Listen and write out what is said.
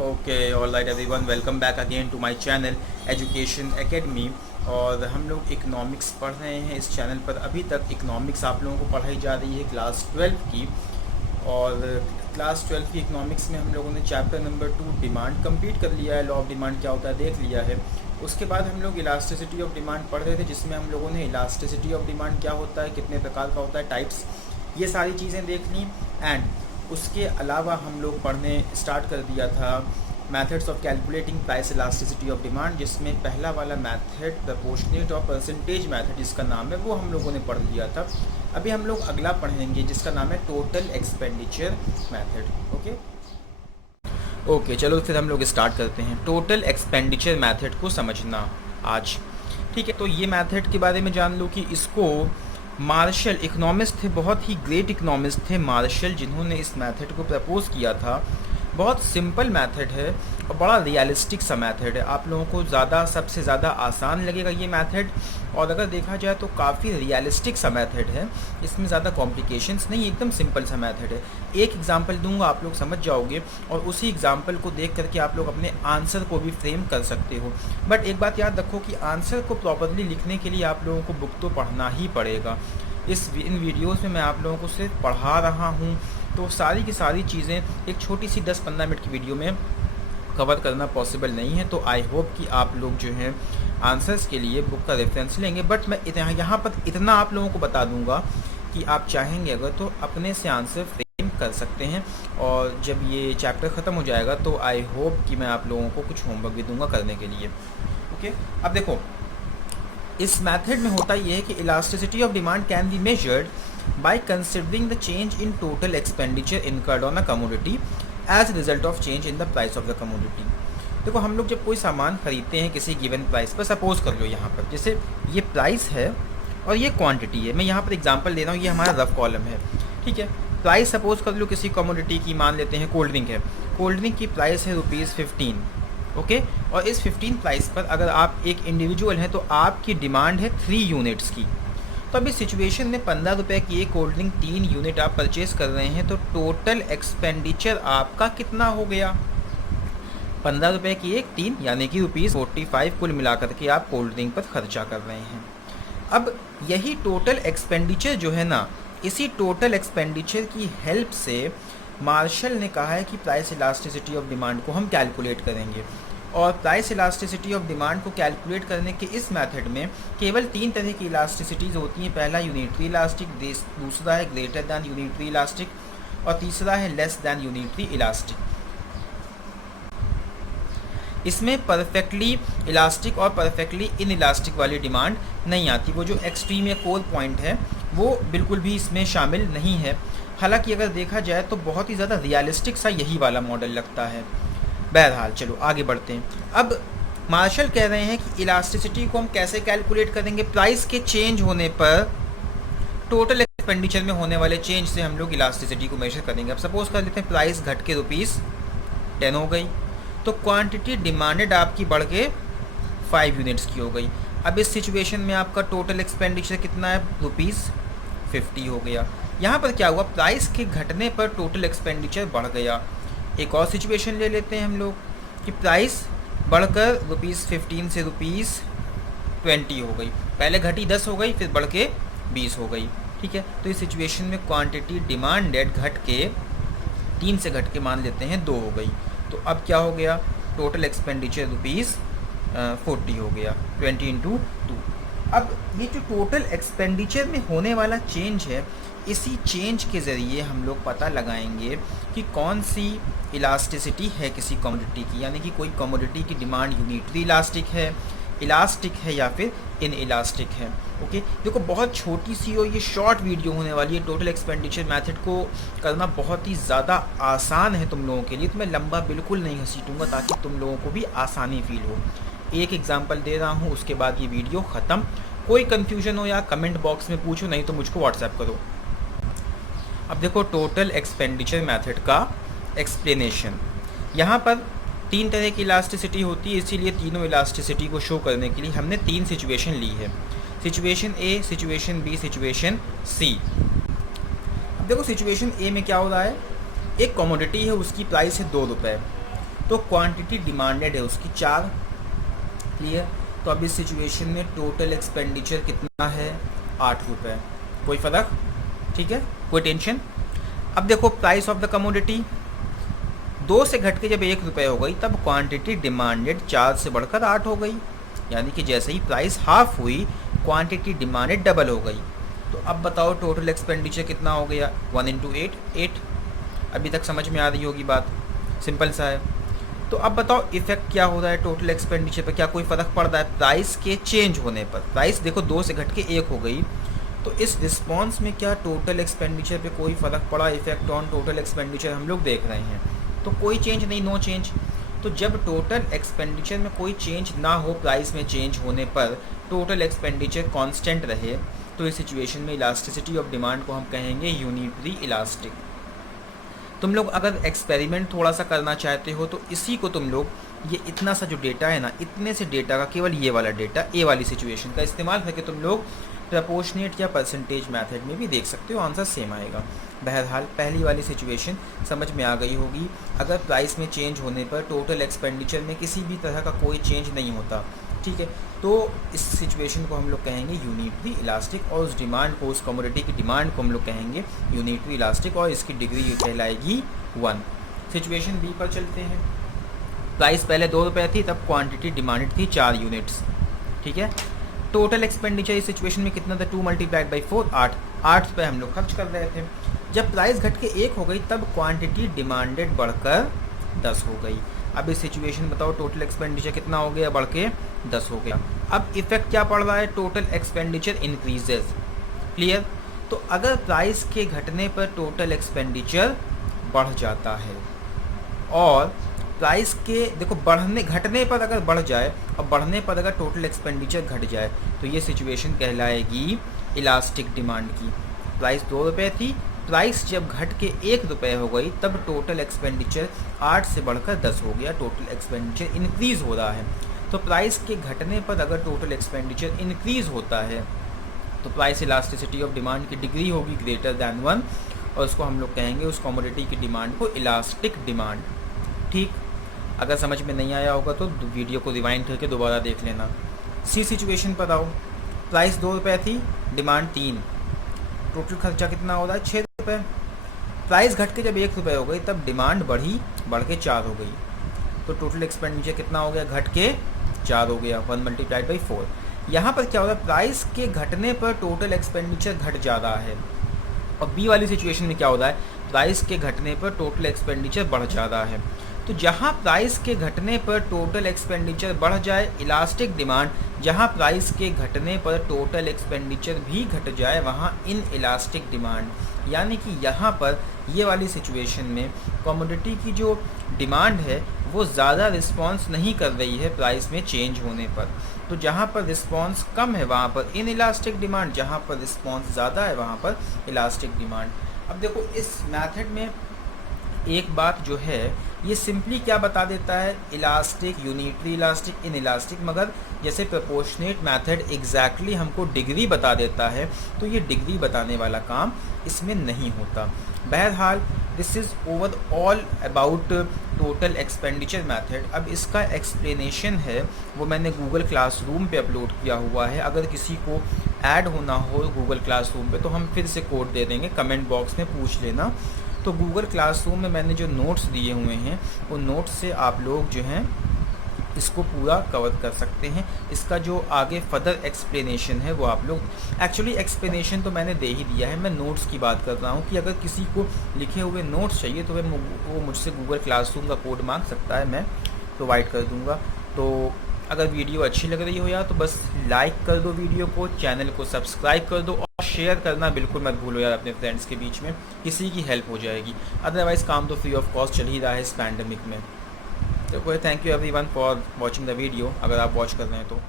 Okay all right everyone, welcome back again to my channel education academy. और हम लोग economics पढ़ रहे हैं इस चैनल पर। अभी तक इकोनॉमिक्स आप लोगों को पढ़ाई जा रही है क्लास 12 की। और क्लास 12 की इकोनॉमिक्स में हम लोगों ने चैप्टर नंबर 2 डिमांड कंप्लीट कर लिया है। लॉ ऑफ डिमांड क्या होता है देख लिया है। उसके बाद हम लोग इलास्टिसिटी ऑफ डिमांड पढ़ रहे थे, जिसमें हम लोगों ने इलास्टिसिटी ऑफ डिमांड क्या होता है, कितने प्रकार का होता है, टाइप्स, ये सारी चीज़ें देख ली। एंड उसके अलावा हम लोग पढ़ने स्टार्ट कर दिया था methods of calculating price elasticity of demand, जिसमें पहला वाला मेथड प्रपोर्शनेट और परसेंटेज मेथड जिसका नाम है वो हम लोगों ने पढ़ लिया था। अभी हम लोग अगला पढ़ेंगे जिसका नाम है टोटल एक्सपेंडिचर मेथड। ओके चलो फिर हम लोग स्टार्ट करते हैं टोटल एक्सपेंडिचर मेथड को समझना आज। ठीक है, तो ये मेथड के बारे में जान लो कि इसको मार्शल इकोनॉमिस्ट थे, बहुत ही ग्रेट इकोनॉमिस्ट थे मार्शल, जिन्होंने इस मेथड को प्रपोज किया था। बहुत सिंपल मेथड है और बड़ा रियलिस्टिक सा मेथड है। आप लोगों को सबसे ज़्यादा आसान लगेगा ये मेथड, और अगर देखा जाए तो काफ़ी रियलिस्टिक सा मेथड है। इसमें ज़्यादा कॉम्प्लिकेशंस नहीं, एकदम सिंपल सा मेथड है। एक एग्जांपल दूंगा, आप लोग समझ जाओगे, और उसी एग्जांपल को देख करके आप लोग अपने आंसर को भी फ्रेम कर सकते हो। बट एक बात याद रखो कि आंसर को प्रॉपरली लिखने के लिए आप लोगों को बुक तो पढ़ना ही पड़ेगा। इन वीडियोज़ में मैं आप लोगों को सिर्फ पढ़ा रहा हूँ, तो सारी की सारी चीज़ें एक छोटी सी 10-15 मिनट की वीडियो में कवर करना पॉसिबल नहीं है। तो आई होप कि आप लोग जो हैं आंसर्स के लिए बुक का रेफरेंस लेंगे। बट मैं यहाँ पर इतना आप लोगों को बता दूंगा कि आप चाहेंगे अगर तो अपने से आंसर फ्रेम कर सकते हैं। और जब ये चैप्टर ख़त्म हो जाएगा तो आई होप कि मैं आप लोगों को कुछ होमवर्क भी दूंगा करने के लिए। ओके, अब देखो इस मेथड में होता ये है कि elasticity of demand can be measured by considering the change in total expenditure incurred on a commodity as a result of change in the price of the commodity। देखो हम लोग जब कोई सामान खरीदते हैं किसी गिवन प्राइस पर, सपोज कर लो यहाँ पर जैसे ये प्राइस है और ये क्वांटिटी है। मैं यहाँ पर एग्जांपल दे रहा हूँ, ये हमारा रफ कॉलम है। ठीक है, प्राइस सपोज कर लो किसी कमोडिटी की, मान लेते हैं कोल्ड ड्रिंक है। कोल्ड ड्रिंक की प्राइस है ₹15। ओके, और इस 15 प्राइस पर अगर आप एक इंडिविजुअल हैं तो आपकी डिमांड है 3 यूनिट्स की। तो अभी सिचुएशन में 15 रुपये की एक कोल्ड ड्रिंक 3 यूनिट आप परचेज़ कर रहे हैं, तो टोटल एक्सपेंडिचर आपका कितना हो गया? 15 रुपये की एक 3 यानी कि ₹45 कुल मिलाकर के आप कोल्ड ड्रिंक पर खर्चा कर रहे हैं। अब यही टोटल एक्सपेंडिचर जो है ना, इसी टोटल एक्सपेंडिचर की हेल्प से मार्शल ने कहा है कि प्राइस इलास्टिसिटी ऑफ डिमांड को हम कैलकुलेट करेंगे। और प्राइस इलास्टिसिटी ऑफ डिमांड को कैलकुलेट करने के इस मेथड में केवल 3 तरह की इलास्टिसिटीज़ होती हैं। पहला यूनिटरी इलास्टिक, दूसरा है ग्रेटर दैन यूनिटरी इलास्टिक, और तीसरा है लेस दैन यूनिटरी इलास्टिक। इसमें परफेक्टली इलास्टिक और परफेक्टली इन इलास्टिक वाली डिमांड नहीं आती। वो जो एक्सट्रीम या कोर पॉइंट है वो बिल्कुल भी इसमें शामिल नहीं है। हालांकि अगर देखा जाए तो बहुत ही ज़्यादा रियलिस्टिक सा यही वाला मॉडल लगता है। बहरहाल चलो आगे बढ़ते हैं। अब मार्शल कह रहे हैं कि इलास्टिसिटी को हम कैसे कैलकुलेट करेंगे? प्राइस के चेंज होने पर टोटल एक्सपेंडिचर में होने वाले चेंज से हम लोग इलास्टिसिटी को मेजर करेंगे। अब सपोज कर लेते हैं प्राइस घट के ₹10 हो गई, तो क्वांटिटी डिमांडेड आपकी बढ़ के 5 यूनिट्स की हो गई। अब इस सिचुएशन में आपका टोटल एक्सपेंडिचर कितना है? ₹50 हो गया। यहाँ पर क्या हुआ? प्राइस के घटने पर टोटल एक्सपेंडिचर बढ़ गया। एक और सिचुएशन ले लेते हैं हम लोग कि प्राइस बढ़कर ₹15 से ₹20 हो गई। पहले घटी 10 हो गई, फिर बढ़ के 20 हो गई। ठीक है, तो इस सिचुएशन में क्वांटिटी डिमांडेड घट के 3 से घट के मान लेते हैं 2 हो गई। तो अब क्या हो गया? टोटल एक्सपेंडिचर ₹40 हो गया, 20 × 2। अब ये जो टोटल एक्सपेंडिचर में होने वाला चेंज है, इसी चेंज के ज़रिए हम लोग पता लगाएंगे कि कौन सी इलास्टिसिटी है किसी कमोडिटी की, यानी कि कोई कमोडिटी की डिमांड यूनिटरी इलास्टिक है या फिर इन इलास्टिक है। ओके, देखो बहुत छोटी सी और ये शॉर्ट वीडियो होने वाली है। टोटल एक्सपेंडिचर मेथड को करना बहुत ही ज़्यादा आसान है तुम लोगों के लिए, तो मैं लंबा बिल्कुल नहीं घसीटूँगा ताकि तुम लोगों को भी आसानी फील हो। एक एग्जाम्पल दे रहा हूँ, उसके बाद ये वीडियो ख़त्म। कोई कन्फ्यूजन हो या कमेंट बॉक्स में पूछो, नहीं तो मुझको व्हाट्सएप करो। अब देखो टोटल एक्सपेंडिचर मेथड का एक्सप्लेनेशन। यहाँ पर 3 तरह की इलास्टिसिटी होती है, इसीलिए तीनों इलास्टिसिटी को शो करने के लिए हमने 3 सिचुएशन ली है। Situation A, situation B, situation C. अब देखो सिचुएशन ए में क्या हो रहा है, एक कमोडिटी है, उसकी प्राइस है ₹2। तो क्वांटिटी डिमांडेड है उसकी 4। क्लियर। तो अब इस सिचुएशन में टोटल एक्सपेंडिचर कितना है, 8 रुपये। कोई फ़र्क, ठीक है, कोई टेंशन। अब देखो प्राइस ऑफ द कमोडिटी 2 से घट के जब 1 रुपये हो गई तब क्वांटिटी डिमांडेड 4 से बढ़कर 8 हो गई, यानी कि जैसे ही प्राइस हाफ हुई क्वांटिटी डिमांडेड डबल हो गई। तो अब बताओ टोटल एक्सपेंडिचर कितना हो गया, 1 × 8 8। अभी तक समझ में आ रही होगी बात, सिंपल सा है। तो अब बताओ इफेक्ट क्या हो रहा है टोटल एक्सपेंडिचर पर, क्या कोई फ़र्क पड़ रहा है प्राइस के चेंज होने पर। प्राइस देखो 2 से घट के 1 हो गई, तो इस रिस्पॉन्स में क्या टोटल एक्सपेंडिचर पे कोई फ़र्क पड़ा, इफेक्ट ऑन टोटल एक्सपेंडिचर हम लोग देख रहे हैं। तो कोई चेंज नहीं, नो चेंज। तो जब टोटल एक्सपेंडिचर में कोई चेंज ना हो प्राइस में चेंज होने पर, टोटल एक्सपेंडिचर कांस्टेंट रहे, तो इस सिचुएशन में इलास्टिसिटी ऑफ डिमांड को हम कहेंगे यूनिटरी इलास्टिक। तुम लोग अगर एक्सपेरिमेंट थोड़ा सा करना चाहते हो तो इसी को तुम लोग, ये इतना सा जो डेटा है ना, इतने से डेटा का केवल ये वाला डेटा, ए वाली सिचुएशन का इस्तेमाल करके तुम लोग प्रपोर्शनेट या परसेंटेज मेथड में भी देख सकते हो, आंसर सेम आएगा। बहरहाल पहली वाली सिचुएशन समझ में आ गई होगी। अगर प्राइस में चेंज होने पर टोटल एक्सपेंडिचर में किसी भी तरह का कोई चेंज नहीं होता, ठीक है, तो इस सिचुएशन को हम लोग कहेंगे यूनिटरी इलास्टिक, और उस डिमांड को, उस कमोडिटी की डिमांड को हम लोग कहेंगे यूनिटरी इलास्टिक, और इसकी डिग्री कहलाएगी 1। सिचुएशन बी पर चलते हैं। प्राइस पहले 2 रुपये थी, तब क्वांटिटी डिमांडेड थी 4 यूनिट्स, ठीक है। टोटल एक्सपेंडिचर इस सिचुएशन में कितना था, 2 × 4 8 रुपये हम लोग खर्च कर रहे थे। जब प्राइस घट के 1 हो गई तब क्वांटिटी डिमांडेड बढ़कर 10 हो गई। अब इस सिचुएशन बताओ टोटल एक्सपेंडिचर कितना हो गया, बढ़ के 10 हो गया। अब इफेक्ट क्या पड़ रहा है, टोटल एक्सपेंडिचर इंक्रीजेज। क्लियर। तो अगर प्राइस के घटने पर टोटल एक्सपेंडिचर बढ़ जाता है, और प्राइस के देखो बढ़ने घटने पर अगर बढ़ जाए और बढ़ने पर अगर टोटल एक्सपेंडिचर घट जाए, तो ये सिचुएशन कहलाएगी इलास्टिक डिमांड की। प्राइस 2 रुपये थी, प्राइस जब घट के 1 रुपये हो गई तब टोटल एक्सपेंडिचर 8 से बढ़कर 10 हो गया, टोटल एक्सपेंडिचर इंक्रीज़ हो रहा है। तो प्राइस के घटने पर अगर टोटल एक्सपेंडिचर इंक्रीज़ होता है तो प्राइस इलास्टिसिटी ऑफ डिमांड की डिग्री होगी ग्रेटर दैन 1, और उसको हम लोग कहेंगे उस कमोडिटी की डिमांड को इलास्टिक डिमांड। ठीक। अगर समझ में नहीं आया होगा तो वीडियो को रिवाइंड करके दोबारा देख लेना। सी सिचुएशन पर आओ। प्राइस 2 रुपये थी, डिमांड 3, टोटल खर्चा कितना हो रहा है, 6 रुपये। प्राइस घट के जब 1 रुपये हो गई तब डिमांड बढ़ के 4 हो गई, तो टोटल एक्सपेंडिचर कितना हो गया, घट के 4 हो गया, 1 × 4। यहाँ पर क्या हो रहा है, प्राइस के घटने पर टोटल एक्सपेंडिचर घट जा रहा है, और बी वाली सिचुएशन में क्या हो रहा है, प्राइस के घटने पर टोटल एक्सपेंडिचर बढ़ जा रहा है। तो जहाँ प्राइस के घटने पर टोटल एक्सपेंडिचर बढ़ जाए इलास्टिक डिमांड, जहाँ प्राइस के घटने पर टोटल एक्सपेंडिचर भी घट जाए वहाँ इन इलास्टिक डिमांड। यानी कि यहाँ पर ये वाली सिचुएशन में कमोडिटी की जो डिमांड है वो ज़्यादा रिस्पॉन्स नहीं कर रही है प्राइस में चेंज होने पर। तो जहाँ पर रिस्पॉन्स कम है वहाँ पर इन इलास्टिक डिमांड, जहाँ पर रिस्पॉन्स ज़्यादा है वहाँ पर इलास्टिक डिमांड। अब देखो इस मेथड में एक बात जो है ये सिंपली क्या बता देता है, elastic, unitary elastic, in elastic, मगर जैसे प्रोपोर्शनेट मेथड एग्जैक्टली हमको डिग्री बता देता है तो ये डिग्री बताने वाला काम इसमें नहीं होता। बहरहाल this is over all about total expenditure method. अब इसका एक्सप्लेनेशन है वो मैंने गूगल क्लासरूम पे अपलोड किया हुआ है, अगर किसी को ऐड होना हो गूगल क्लासरूम पे तो हम फिर से कोड दे देंगे, कमेंट बॉक्स में पूछ लेना। तो गूगल क्लासरूम में मैंने जो नोट्स दिए हुए हैं उन नोट्स से आप लोग जो हैं इसको पूरा कवर कर सकते हैं। इसका जो आगे फर्दर एक्सप्लेनेशन है वो आप लोग, एक्चुअली एक्सप्लेनेशन तो मैंने दे ही दिया है, मैं नोट्स की बात कर रहा हूँ कि अगर किसी को लिखे हुए नोट्स चाहिए तो वो मुझसे गूगल क्लासरूम का कोड मांग सकता है, मैं प्रोवाइड कर दूँगा। तो अगर वीडियो अच्छी लग रही हो यार तो बस लाइक कर दो वीडियो को, चैनल को सब्सक्राइब कर दो और शेयर करना बिल्कुल मत भूलो यार अपने फ्रेंड्स के बीच में, किसी की हेल्प हो जाएगी। अदरवाइज़ काम तो फ्री ऑफ कॉस्ट चल ही रहा है इस पैंडमिक में। तो thank you everyone for watching the video, अगर आप वॉच कर रहे हैं तो।